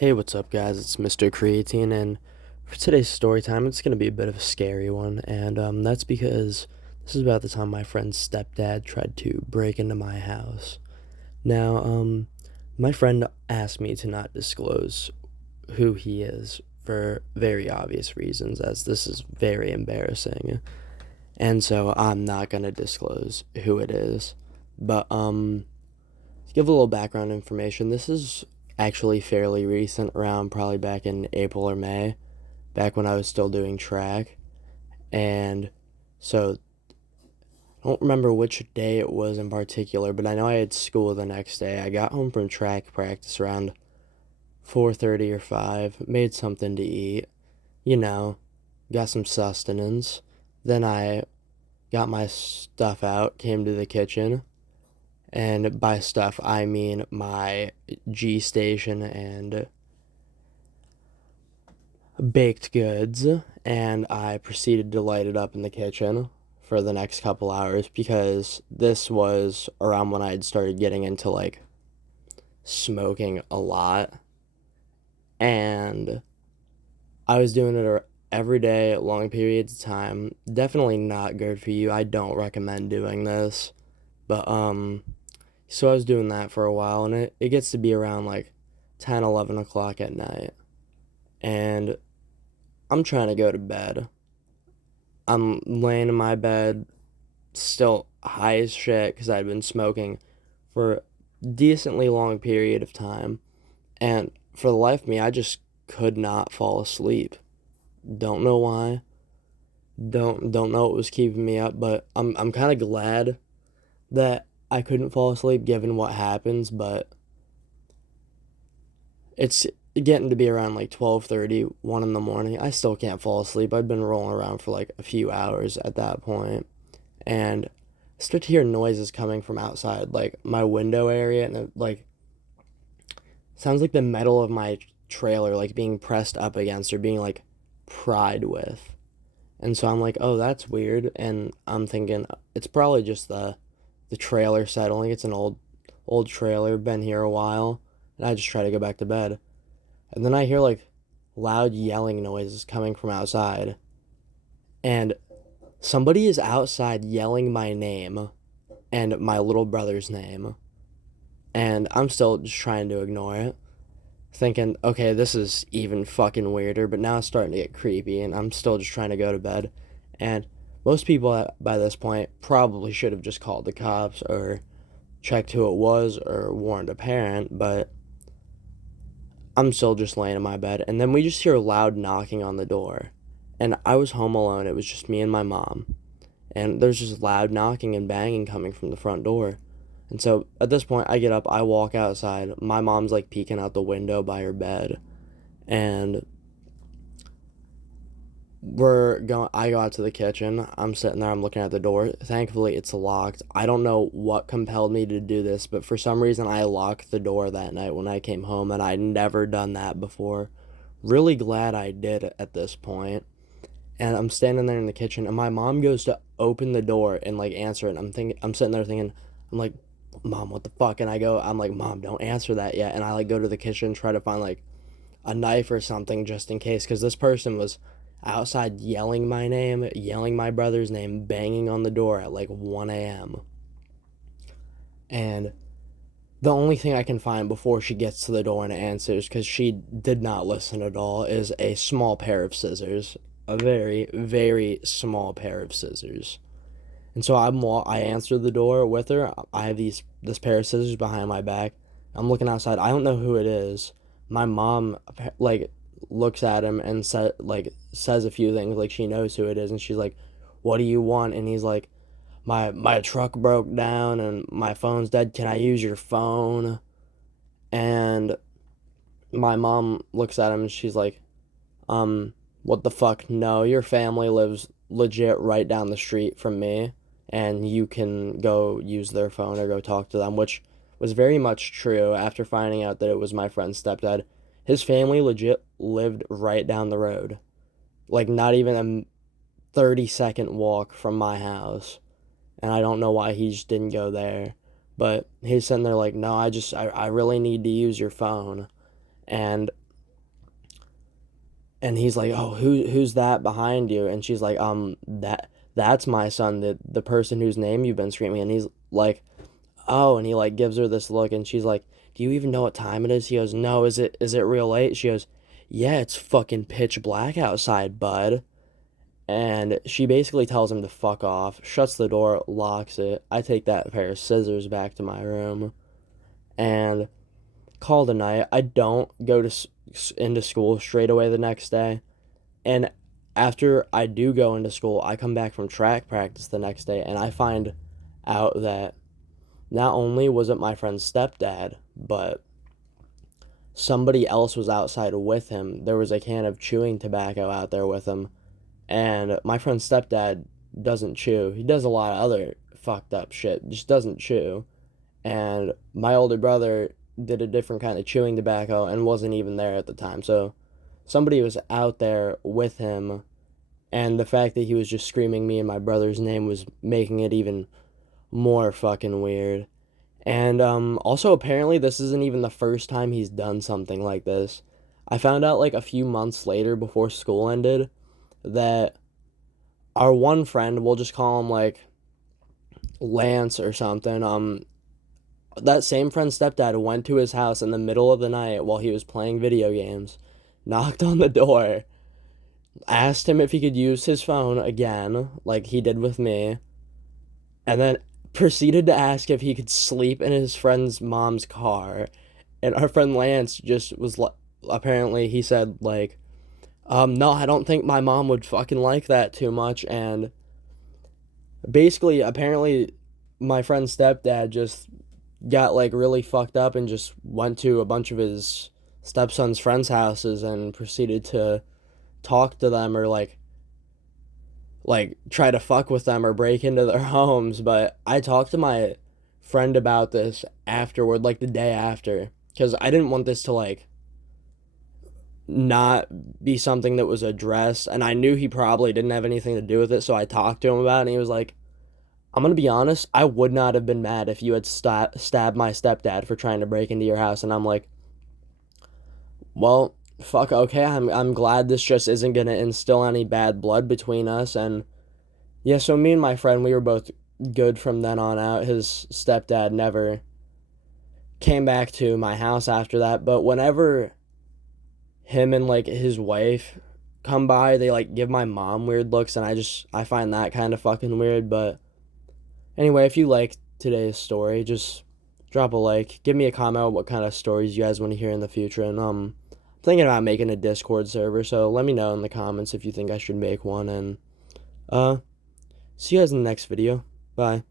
Hey, what's up, guys? It's Mr. Creatine, and for today's story time, it's going to be a bit of a scary one, and that's because this is about the time my friend's stepdad tried to break into my house. Now, my friend asked me to not disclose who he is for very obvious reasons, as this is very embarrassing, and so I'm not going to disclose who it is. But, to give a little background information, this is actually fairly recent, around probably back in April or May, back when I was still doing track. And so I don't remember which day it was in particular, but I know I had school the next day. I got home from track practice around 4:30 or 5, made something to eat, you know, got some sustenance. Then I got my stuff out, came to the kitchen, and by stuff I mean my G Station and baked goods, and I proceeded to light it up in the kitchen for the next couple hours because this was around when I had started getting into like smoking a lot, and I was doing it every day, long periods of time. Definitely not good for you. I don't recommend doing this, but so I was doing that for a while, and it gets to be around like 10, 11 o'clock at night, and I'm trying to go to bed. I'm laying in my bed, still high as shit because I'd been smoking for a decently long period of time. And for the life of me, I just could not fall asleep. Don't know why. Don't know what was keeping me up, but I'm kind of glad that I couldn't fall asleep given what happens, but it's getting to be around like 12:30, 1 in the morning. I still can't fall asleep. I'd been rolling around for like a few hours at that point, and I start to hear noises coming from outside, like my window area, and it like sounds like the metal of my trailer like being pressed up against or being like pried with. And so I'm like, oh, that's weird, and I'm thinking it's probably just the trailer settling. It's an old trailer, been here a while, and I just try to go back to bed. And then I hear like loud yelling noises coming from outside. And somebody is outside yelling my name and my little brother's name. And I'm still just trying to ignore it, thinking, okay, this is even fucking weirder, but now it's starting to get creepy, and I'm still just trying to go to bed. And most people by this point probably should have just called the cops or checked who it was or warned a parent, but I'm still just laying in my bed, and then we just hear loud knocking on the door. And I was home alone. It was just me and my mom. And there's just loud knocking and banging coming from the front door. And so at this point, I get up, I walk outside. My mom's like peeking out the window by her bed. And I go out to the kitchen. I'm sitting there, I'm looking at the door. Thankfully, it's locked. I don't know what compelled me to do this, but for some reason, I locked the door that night when I came home, and I'd never done that before. Really glad I did at this point. And I'm standing there in the kitchen, and my mom goes to open the door and like answer it. And I'm sitting there thinking, I'm like, Mom, what the fuck? And I'm like, Mom, don't answer that yet. And I like go to the kitchen, try to find like a knife or something just in case, because this person was outside yelling my name, yelling my brother's name, banging on the door at like 1 a.m. And the only thing I can find before she gets to the door and answers, because she did not listen at all, is a small pair of scissors. A very, very small pair of scissors. And so I answer the door with her. I have this pair of scissors behind my back. I'm looking outside. I don't know who it is. My mom like looks at him and says a few things, like she knows who it is, and she's like, "What do you want?" And he's like, "My truck broke down and my phone's dead. Can I use your phone?" And my mom looks at him and she's like, what the fuck? No, your family lives legit right down the street from me, and you can go use their phone or go talk to them," which was very much true after finding out that it was my friend's stepdad. His family legit lived right down the road, like not even a 30-second walk from my house, and I don't know why he just didn't go there. But he's sitting there like, no, I really need to use your phone. And And he's like, "Oh, who's that behind you?" And she's like, that's my son, the person whose name you've been screaming." And he's like, "Oh," and he like gives her this look, and she's like, "Do you even know what time it is?" He goes, "No, is it real late?" She goes, "Yeah, it's fucking pitch black outside, bud." And she basically tells him to fuck off, shuts the door, locks it. I take that pair of scissors back to my room and call it a night. I don't go to into school straight away the next day. And after I do go into school, I come back from track practice the next day and I find out that not only was it my friend's stepdad, but somebody else was outside with him. There was a can of chewing tobacco out there with him. And my friend's stepdad doesn't chew. He does a lot of other fucked up shit, just doesn't chew. And my older brother did a different kind of chewing tobacco and wasn't even there at the time. So somebody was out there with him, and the fact that he was just screaming me and my brother's name was making it even more fucking weird. And also, apparently, this isn't even the first time he's done something like this. I found out like a few months later before school ended that our one friend, we'll just call him like Lance or something, that same friend's stepdad went to his house in the middle of the night while he was playing video games, knocked on the door, asked him if he could use his phone again, like he did with me, and then proceeded to ask if he could sleep in his friend's mom's car. And our friend Lance just was like, apparently he said like, no, I don't think my mom would fucking like that too much. And basically, apparently, my friend's stepdad just got like really fucked up and just went to a bunch of his stepson's friends' houses and proceeded to talk to them or like try to fuck with them or break into their homes. But I talked to my friend about this afterward, like the day after, because I didn't want this to like not be something that was addressed, and I knew he probably didn't have anything to do with it, so I talked to him about it, and he was like, "I'm gonna be honest, I would not have been mad if you had stabbed my stepdad for trying to break into your house." And I'm like, "Well, fuck, okay, I'm glad this just isn't gonna instill any bad blood between us." And yeah, so me and my friend, we were both good from then on out. His stepdad never came back to my house after that, but whenever him and like his wife come by, they like give my mom weird looks, and I find that kind of fucking weird. But anyway, if you like today's story, just drop a like, give me a comment what kind of stories you guys want to hear in the future. And I'm thinking about making a Discord server, so let me know in the comments if you think I should make one. And uh see you guys in the next video. Bye.